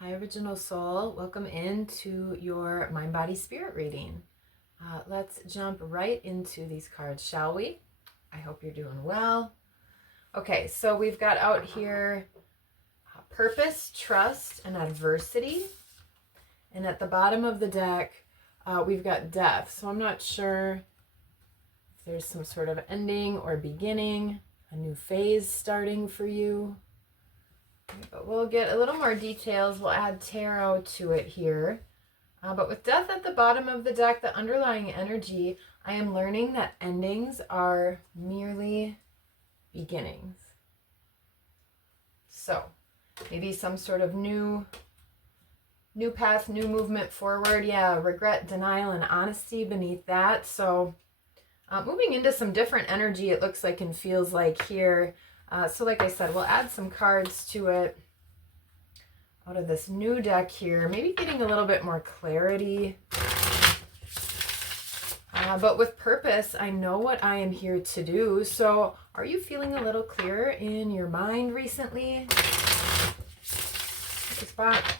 Hi, Original Soul. Welcome into your Mind, Body, Spirit reading. Let's jump right into these cards, shall we? I hope you're doing well. Okay, so we've got out here purpose, trust, and adversity. And at the bottom of the deck, we've got death. So I'm not sure if there's some sort of ending or beginning, a new phase starting for you. But we'll get a little more details. We'll add tarot to it here. But with death at the bottom of the deck, the underlying energy, I am learning that endings are merely beginnings. So maybe some sort of new path, new movement forward. Yeah, regret, denial, and honesty beneath that. So moving into some different energy, it looks like and feels like here. So like I said, we'll add some cards to it out of this new deck here, maybe getting a little bit more clarity. But with purpose, I know what I am here to do. So are you feeling a little clearer in your mind recently? There's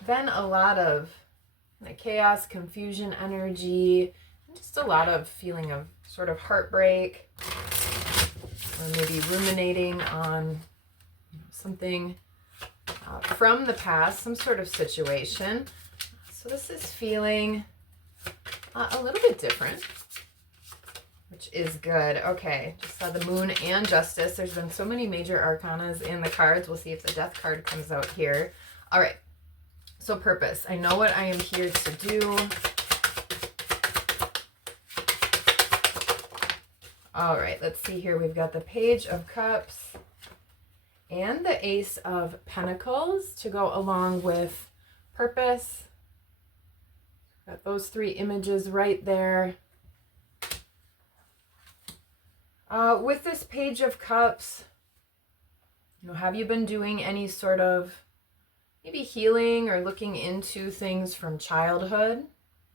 been a lot of chaos, confusion, energy, just a lot of feeling of sort of heartbreak, or maybe ruminating on something from the past, some sort of situation. So this is feeling a little bit different, which is good. Okay, just saw the moon and justice. There's been so many major arcanas in the cards. We'll see if the death card comes out here. All right, so purpose. I know what I am here to do. All right, let's see here. We've got the Page of Cups and the Ace of Pentacles to go along with purpose. Got those three images right there. With this Page of Cups, have you been doing any sort of maybe healing or looking into things from childhood?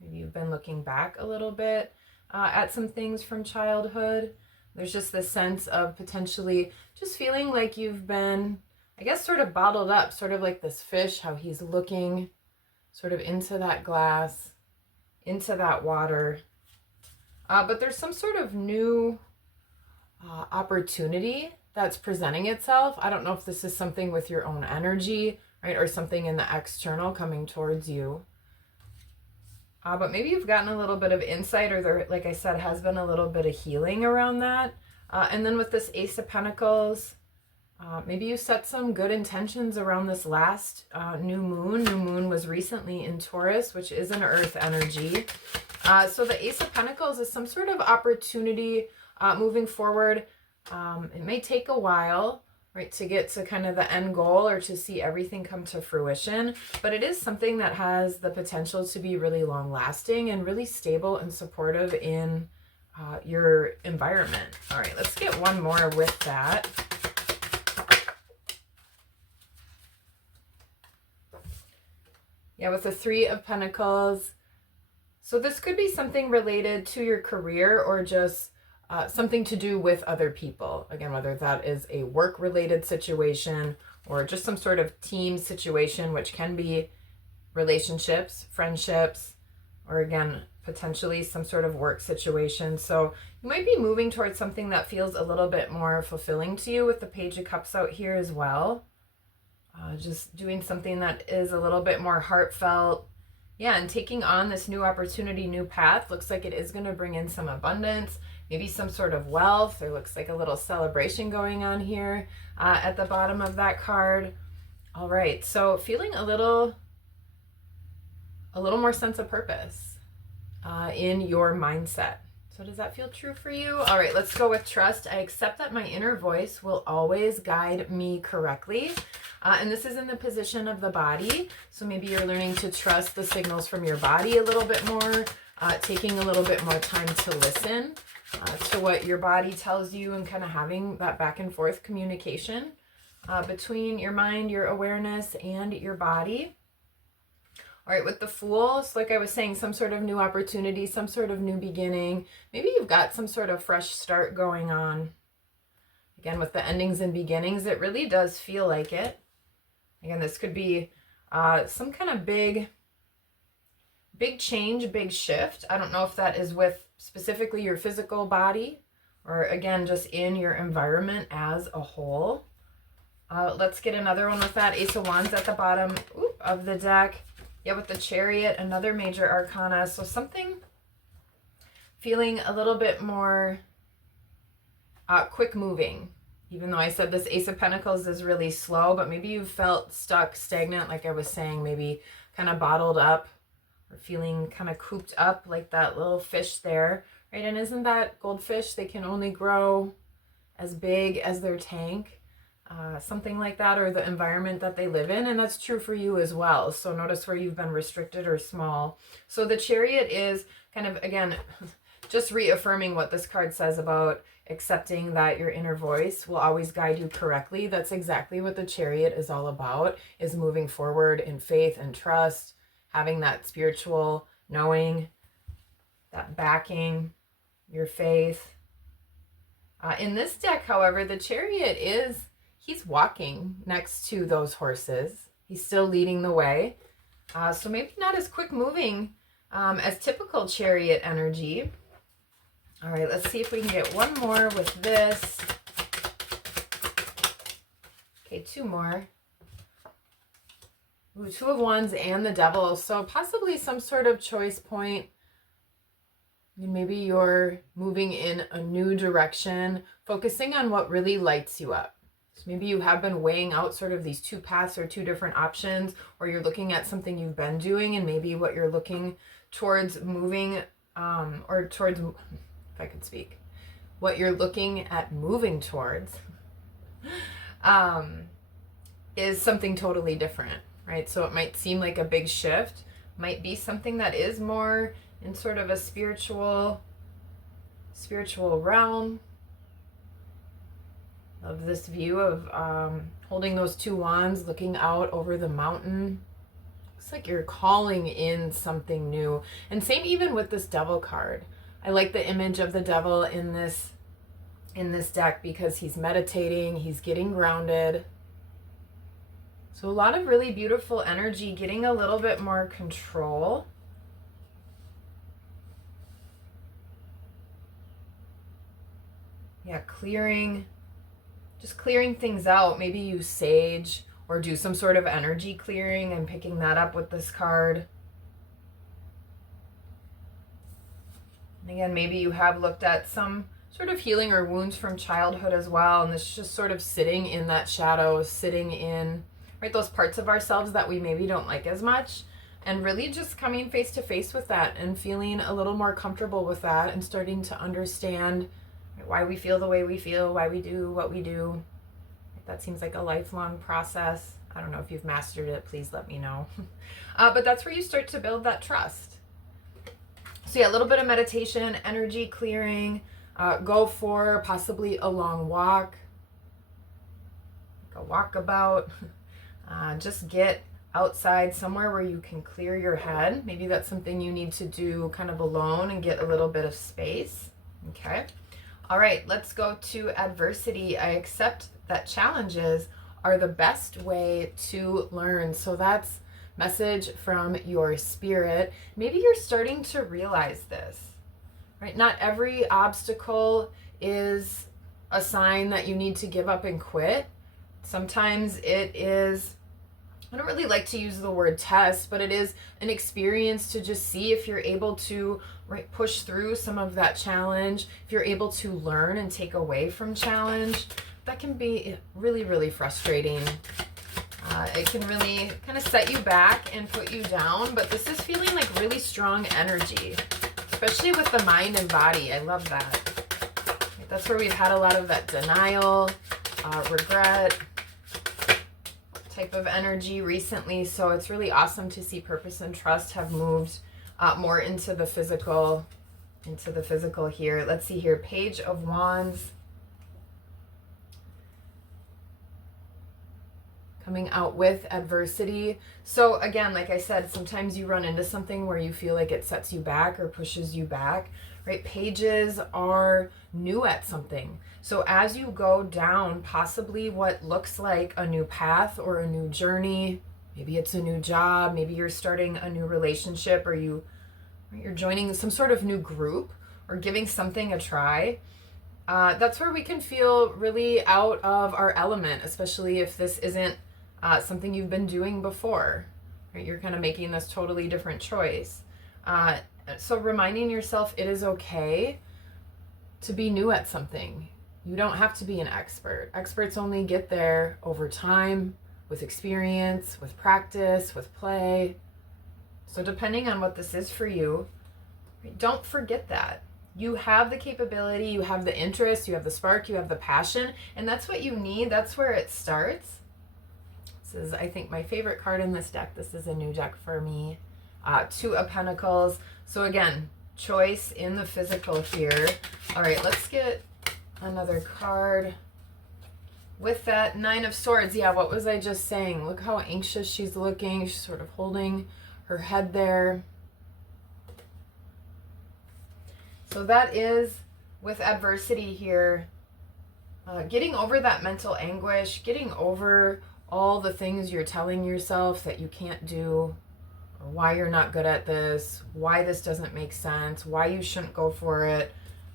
Maybe you've been looking back a little bit at some things from childhood. There's just this sense of potentially just feeling like you've been, I guess, sort of bottled up, sort of like this fish, how he's looking sort of into that glass, into that water. But there's some sort of new opportunity that's presenting itself. I don't know if this is something with your own energy, right? Or something in the external coming towards you. But maybe you've gotten a little bit of insight, or there, like I said, has been a little bit of healing around that. And then with this Ace of Pentacles, maybe you set some good intentions around this last new moon. New moon was recently in Taurus, which is an earth energy. So the Ace of Pentacles is some sort of opportunity moving forward. It may take a while, right, to get to kind of the end goal or to see everything come to fruition. But it is something that has the potential to be really long lasting and really stable and supportive in your environment. All right, let's get one more with that. Yeah, with the Three of Pentacles. So this could be something related to your career or just something to do with other people. Again, whether that is a work-related situation or just some sort of team situation, which can be relationships, friendships, or again, potentially some sort of work situation. So you might be moving towards something that feels a little bit more fulfilling to you with the Page of Cups out here as well. Just doing something that is a little bit more heartfelt. Yeah, and taking on this new opportunity, new path, looks like it is going to bring in some abundance, maybe some sort of wealth. There looks like a little celebration going on here at the bottom of that card. All right, so feeling a little more sense of purpose in your mindset. So does that feel true for you? All right, let's go with trust. I accept that my inner voice will always guide me correctly. And this is in the position of the body. So maybe you're learning to trust the signals from your body a little bit more, taking a little bit more time to listen to what your body tells you and kind of having that back and forth communication between your mind, your awareness, and your body. All right, with the Fool, so like I was saying, some sort of new opportunity, some sort of new beginning. Maybe you've got some sort of fresh start going on. Again, with the endings and beginnings, it really does feel like it. Again, this could be some kind of big change, big shift. I don't know if that is with specifically your physical body or again, just in your environment as a whole. Let's get another one with that. Ace of Wands at the bottom of the deck. Yeah, with the Chariot, another major arcana. So something feeling a little bit more quick moving. Even though I said this Ace of Pentacles is really slow, but maybe you felt stuck, stagnant, like I was saying, maybe kind of bottled up or feeling kind of cooped up like that little fish there, right? And isn't that goldfish? They can only grow as big as their tank. Something like that, or the environment that they live in, and that's true for you as well. So notice where you've been restricted or small. So the Chariot is kind of, again, just reaffirming what this card says about accepting that your inner voice will always guide you correctly. That's exactly what the Chariot is all about, is moving forward in faith and trust, having that spiritual knowing, that backing, your faith. In this deck, however, the Chariot he's walking next to those horses. He's still leading the way. So maybe not as quick moving as typical Chariot energy. All right, let's see if we can get one more with this. Okay, two more. Ooh, Two of Wands and the Devil. So possibly some sort of choice point. I mean, maybe you're moving in a new direction, focusing on what really lights you up. So maybe you have been weighing out sort of these two paths or two different options, or you're looking at something you've been doing and maybe what you're looking towards moving, or towards, if I could speak, what you're looking at moving towards is something totally different, right? So it might seem like a big shift, might be something that is more in sort of a spiritual realm. Love this view of holding those two wands, looking out over the mountain. Looks like you're calling in something new. And same even with this Devil card. I like the image of the Devil in this deck because he's meditating, he's getting grounded. So a lot of really beautiful energy, getting a little bit more control. Yeah, just clearing things out. Maybe use sage or do some sort of energy clearing. I'm picking that up with this card. And again, maybe you have looked at some sort of healing or wounds from childhood as well. And this is just sort of sitting in that shadow, sitting in, right, those parts of ourselves that we maybe don't like as much. And really just coming face to face with that and feeling a little more comfortable with that and starting to understand why we feel the way we feel, why we do what we do. That seems like a lifelong process. I don't know if you've mastered it, please let me know. But that's where you start to build that trust. So yeah, a little bit of meditation, energy clearing, go for possibly a long walk, like a walkabout. Just get outside somewhere where you can clear your head. Maybe that's something you need to do kind of alone and get a little bit of space. Okay. All right, let's go to adversity. I accept that challenges are the best way to learn. So that's message from your spirit. Maybe you're starting to realize this, right? Not every obstacle is a sign that you need to give up and quit. Sometimes it is, I don't really like to use the word test, but it is an experience to just see if you're able to, right, push through some of that challenge, if you're able to learn and take away from challenge. That can be really, really frustrating. It can really kind of set you back and put you down, but this is feeling like really strong energy, especially with the mind and body. I love that. That's where we've had a lot of that denial, regret type of energy recently. So it's really awesome to see purpose and trust have moved more into the physical here. Let's see here, Page of Wands. Coming out with adversity. So again, like I said, sometimes you run into something where you feel like it sets you back or pushes you back, right? Pages are new at something. So as you go down possibly what looks like a new path or a new journey, Maybe it's a new job. Maybe you're starting a new relationship, or you're joining some sort of new group or giving something a try. That's where we can feel really out of our element, especially if this isn't something you've been doing before. Right? You're kind of making this totally different choice. So reminding yourself it is okay to be new at something. You don't have to be an expert. Experts only get there over time, with experience, with practice, with play. So depending on what this is for you, don't forget that. You have the capability, you have the interest, you have the spark, you have the passion, and that's what you need. That's where it starts. This is, I think, my favorite card in this deck. This is a new deck for me. Two of Pentacles. So again, choice in the physical here. All right, let's get another card. With that Nine of Swords, yeah, what was I just saying? Look how anxious she's looking. She's sort of holding her head there. So that is, with adversity here, getting over that mental anguish, getting over all the things you're telling yourself that you can't do, or why you're not good at this, why this doesn't make sense, why you shouldn't go for it,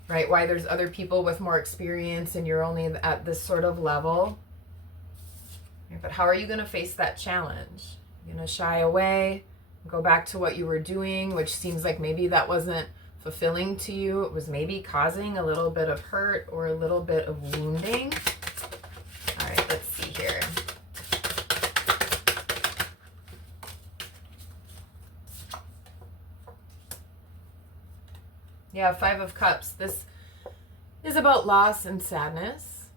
right? Why there's other people with more experience and you're only at this sort of level. But how are you going to face that challenge? You're going to shy away, go back to what you were doing, which seems like maybe that wasn't fulfilling to you. It was maybe causing a little bit of hurt or a little bit of wounding. All right, let's see here. Yeah, Five of Cups. This is about loss and sadness.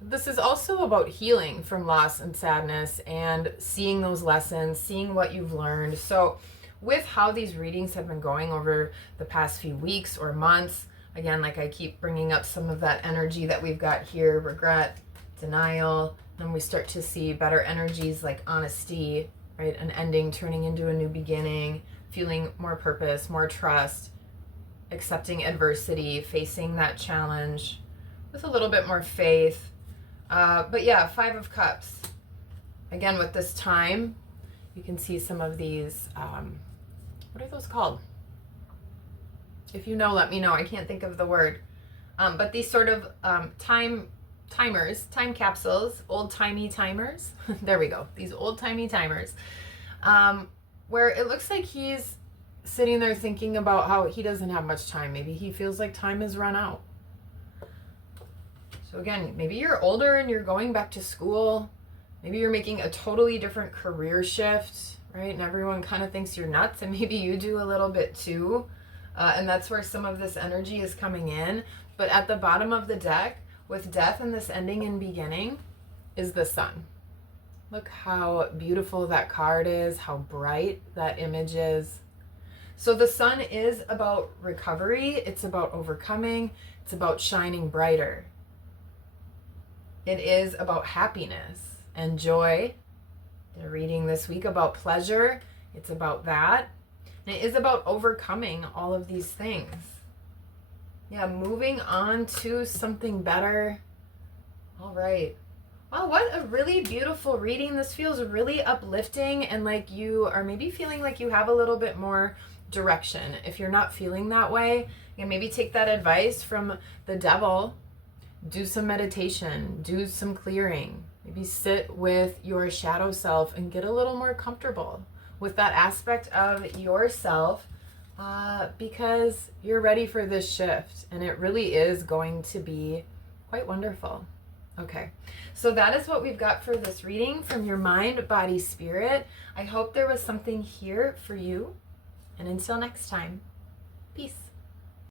This is also about healing from loss and sadness and seeing those lessons, seeing what you've learned. So with how these readings have been going over the past few weeks or months, again, like I keep bringing up some of that energy that we've got here, regret, denial, and we start to see better energies like honesty, right? An ending turning into a new beginning, feeling more purpose, more trust, accepting adversity, facing that challenge with a little bit more faith. But yeah, Five of Cups. Again, with this time, you can see some of these, what are those called? If you know, let me know. I can't think of the word. But these sort of time capsules, old-timey timers. There we go. These old-timey timers. Where it looks like he's sitting there thinking about how he doesn't have much time. Maybe he feels like time has run out. So again, maybe you're older and you're going back to school. Maybe you're making a totally different career shift, right? And everyone kind of thinks you're nuts, and maybe you do a little bit too. And that's where some of this energy is coming in. But at the bottom of the deck, with death and this ending and beginning, is the sun. Look how beautiful that card is, how bright that image is. So the sun is about recovery. It's about overcoming. It's about shining brighter. It is about happiness and joy. The reading this week about pleasure. It's about that. And it is about overcoming all of these things. Yeah, moving on to something better. All right. Wow, what a really beautiful reading. This feels really uplifting, and like you are maybe feeling like you have a little bit more direction. If you're not feeling that way, you can maybe take that advice from the devil. Do some meditation, do some clearing. Maybe sit with your shadow self and get a little more comfortable with that aspect of yourself, because you're ready for this shift, and it really is going to be quite wonderful. Okay, so that is what we've got for this reading from your mind, body, spirit. I hope there was something here for you, and until next time, peace.